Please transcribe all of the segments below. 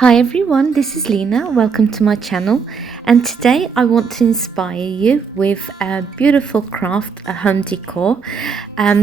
Hi everyone, this is Lena. Welcome to my channel, and today I want to inspire you with a beautiful craft, a home decor.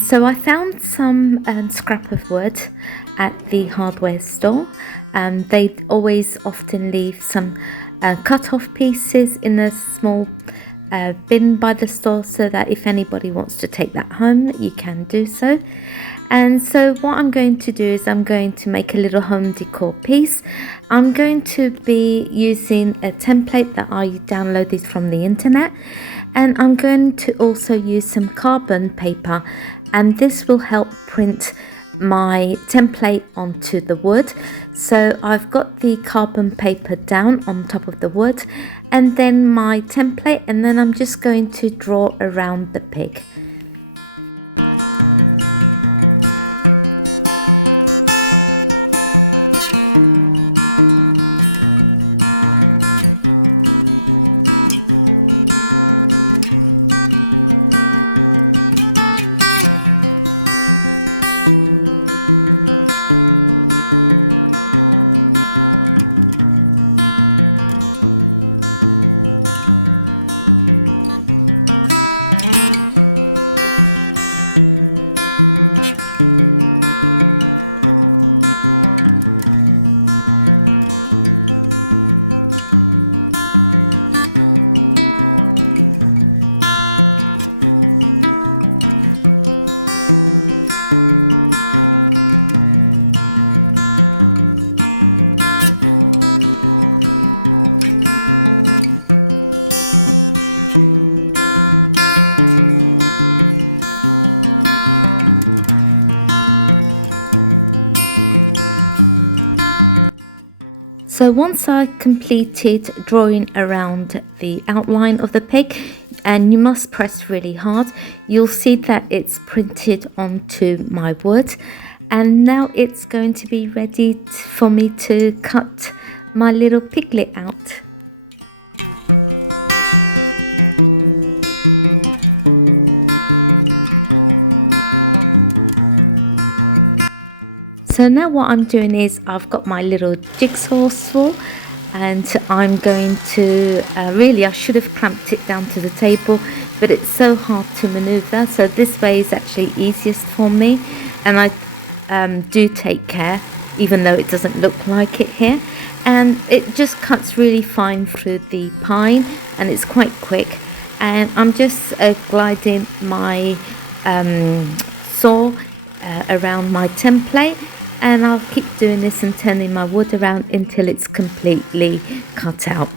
So I found some scrap of wood at the hardware store. They always often leave some cut off pieces in a small bin by the store, so that if anybody wants to take that home, you can do so. And so what I'm going to do is I'm going to make a little home decor piece. I'm going to be using a template that I downloaded from the internet, and I'm going to also use some carbon paper, and this will help print my template onto the wood. So I've got the carbon paper down on top of the wood and then my template, and then I'm just going to draw around the pig. So once I completed drawing around the outline of the pig, and you must press really hard, you'll see that it's printed onto my wood, and now it's going to be ready for me to cut my little piglet out. So now what I'm doing is I've got my little jigsaw saw, and I'm going to, really I should have clamped it down to the table, but it's so hard to maneuver, so this way is actually easiest for me, and I do take care, even though it doesn't look like it here, and it just cuts really fine through the pine, and it's quite quick. And I'm just gliding my saw around my template, and I'll keep doing this and turning my wood around until it's completely cut out.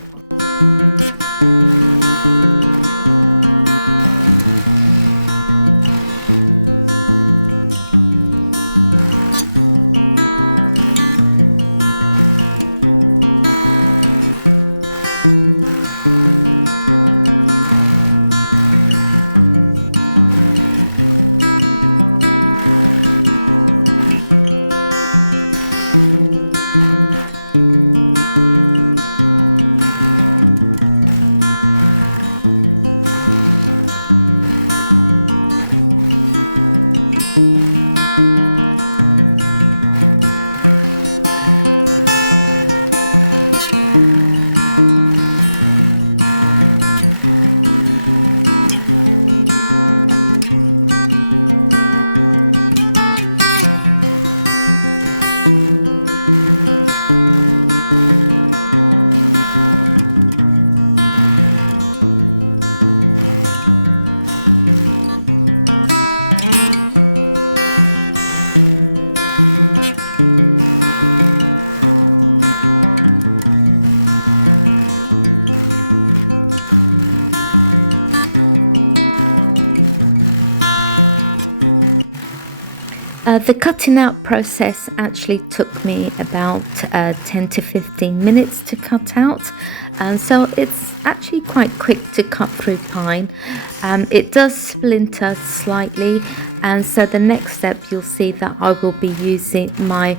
The cutting out process actually took me about 10 to 15 minutes to cut out, and so it's actually quite quick to cut through pine. It does splinter slightly, and so the next step you'll see that I will be using my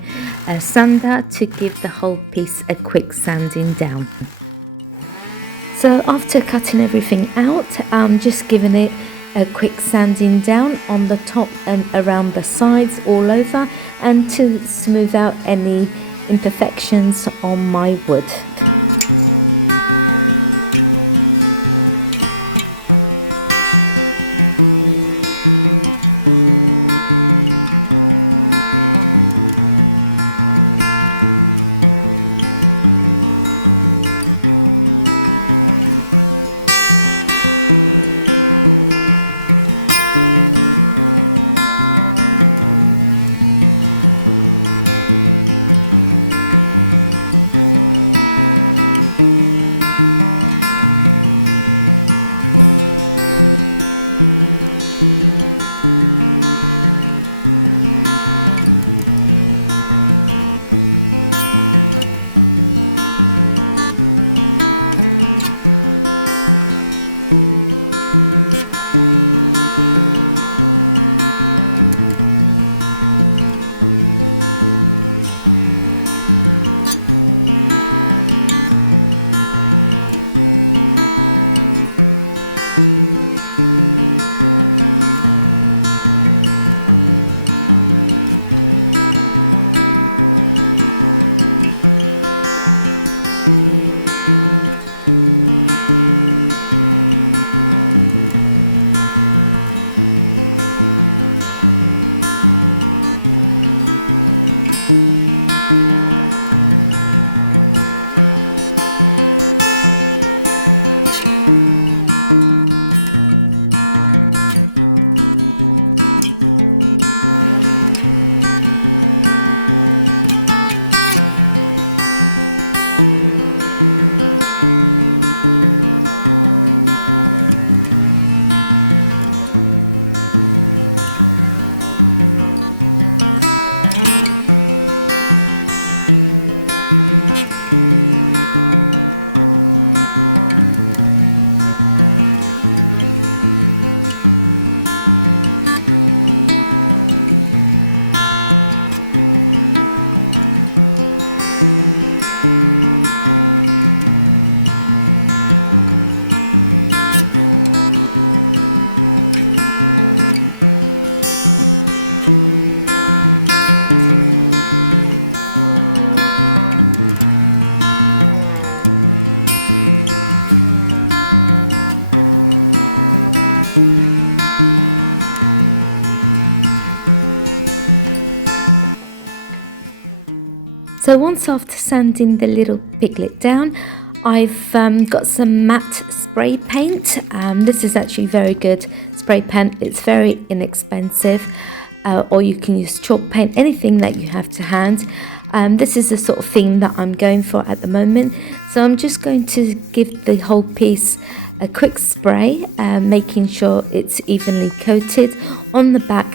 sander to give the whole piece a quick sanding down. So after cutting everything out, I'm just giving it a quick sanding down on the top and around the sides all over, and to smooth out any imperfections on my wood. So once after sanding the little piglet down, I've got some matte spray paint. This is actually very good spray paint. It's very inexpensive, or you can use chalk paint, anything that you have to hand. This is the sort of theme that I'm going for at the moment. So I'm just going to give the whole piece a quick spray, making sure it's evenly coated on the back,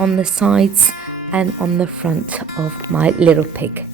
on the sides and on the front of my little pig.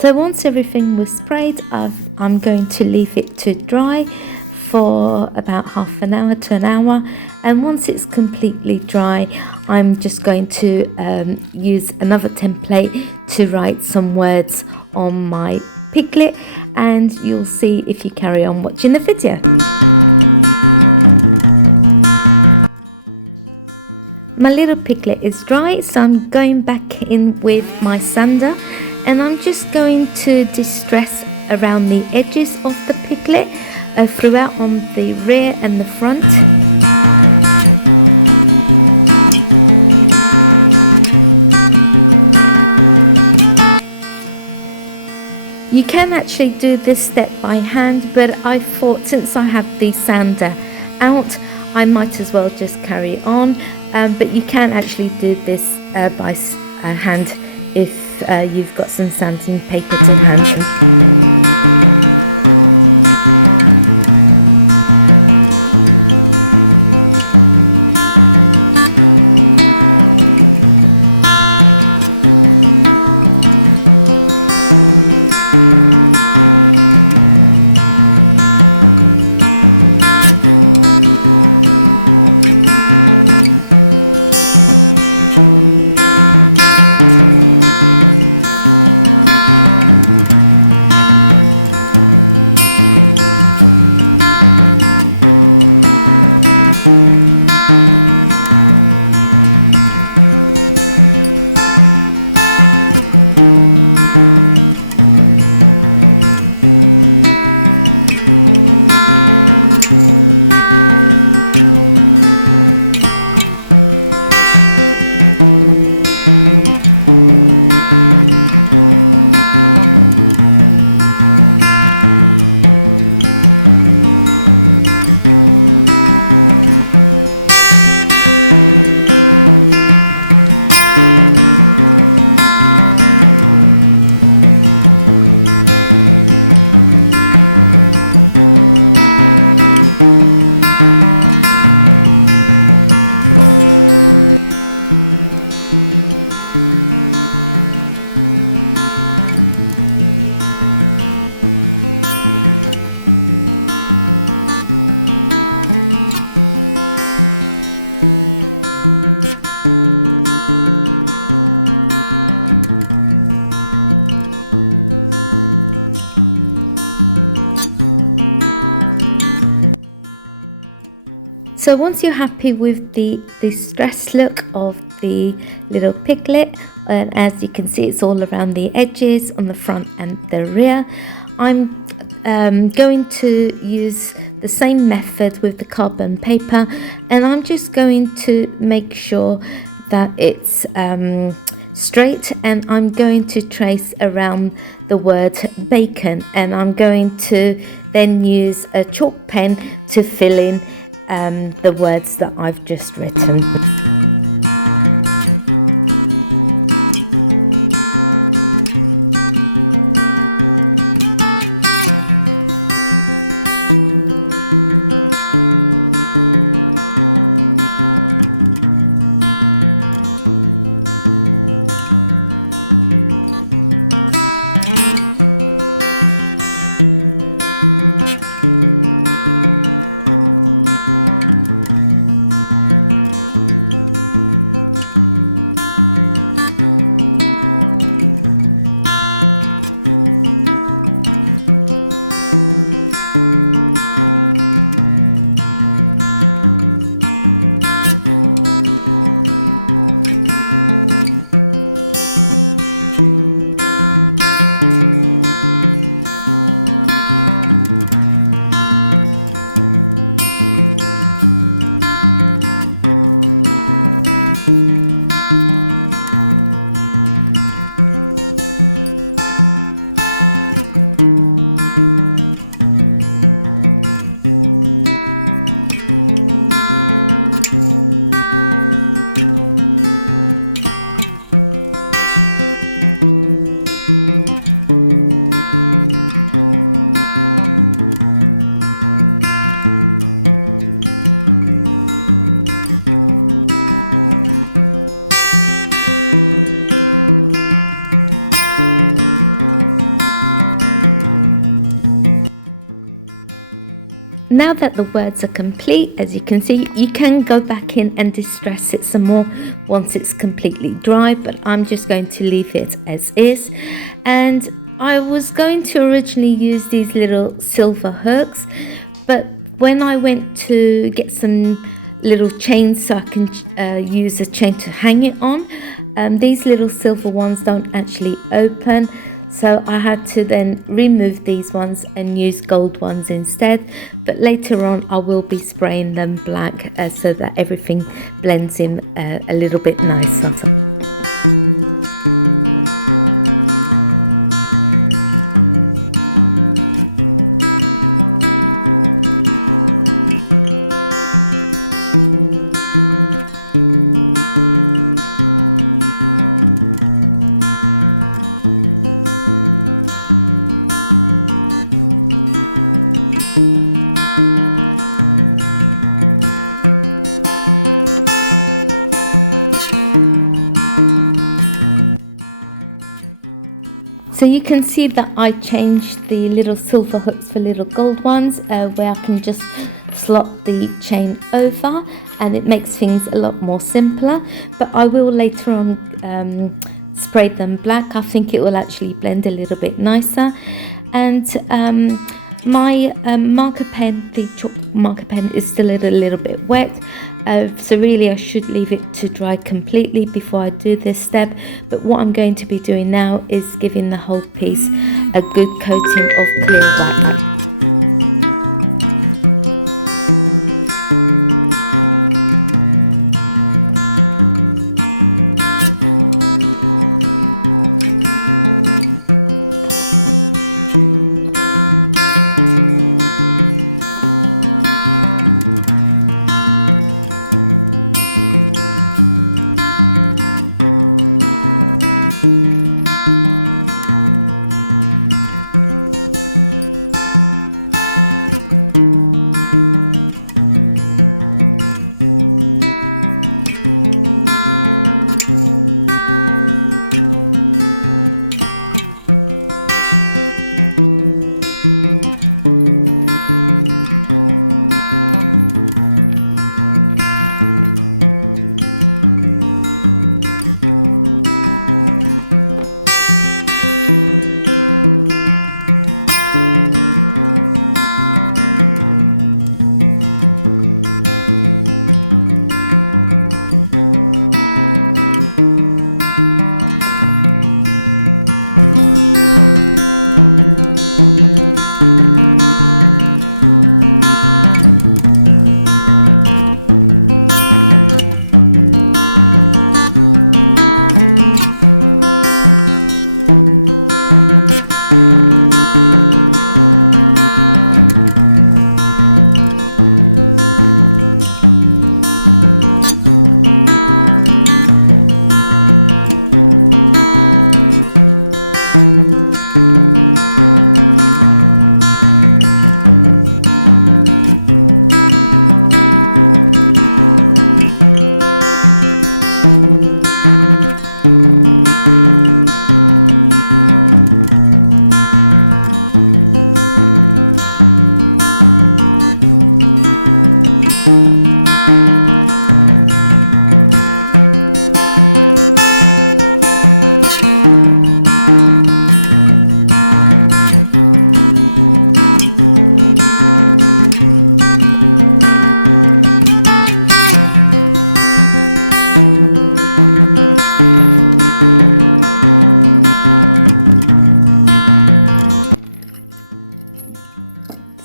So once everything was sprayed, I'm going to leave it to dry for about half an hour to an hour, and once it's completely dry, I'm just going to use another template to write some words on my piglet, and you'll see if you carry on watching the video. My little piglet is dry, so I'm going back in with my sander, and I'm just going to distress around the edges of the piglet, throughout on the rear and the front. You can actually do this step by hand, but I thought since I have the sander out, I might as well just carry on, but you can actually do this by hand if you've got some sanding paper to hand. So once you're happy with the distressed look of the little piglet, and as you can see it's all around the edges on the front and the rear, I'm going to use the same method with the carbon paper, and I'm just going to make sure that it's straight, and I'm going to trace around the word bacon, and I'm going to then use a chalk pen to fill in the words that I've just written. Now that the words are complete, as you can see, you can go back in and distress it some more once it's completely dry, but I'm just going to leave it as is. And I was going to originally use these little silver hooks, but when I went to get some little chains so I can use a chain to hang it on, these little silver ones don't actually open, so I had to then remove these ones and use gold ones instead. But later on I will be spraying them black so that everything blends in a little bit nicer. So you can see that I changed the little silver hooks for little gold ones, where I can just slot the chain over, and it makes things a lot more simpler. But I will later on spray them black. I think it will actually blend a little bit nicer. And My marker pen, the chalk marker pen, is still a little bit wet, so really I should leave it to dry completely before I do this step. But what I'm going to be doing now is giving the whole piece a good coating of clear wax.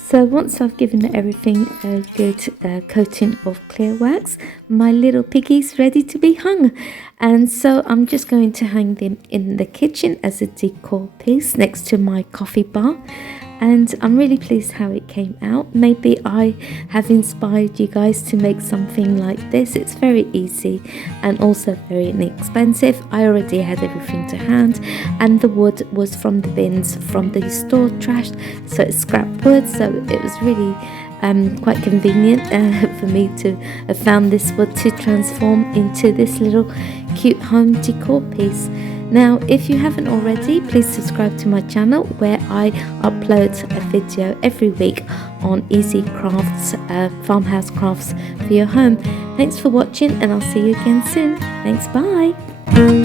So once I've given everything a good coating of clear wax, my little piggy's ready to be hung. And so I'm just going to hang them in the kitchen as a decor piece next to my coffee bar. And I'm really pleased how it came out. Maybe I have inspired you guys to make something like this. It's very easy and also very inexpensive. I already had everything to hand, and the wood was from the bins from the store trash, so it's scrap wood, so it was really quite convenient for me to have found this wood to transform into this little cute home decor piece. Now, if you haven't already, please subscribe to my channel where I upload a video every week on easy crafts, farmhouse crafts for your home. Thanks for watching, and I'll see you again soon. Thanks, bye.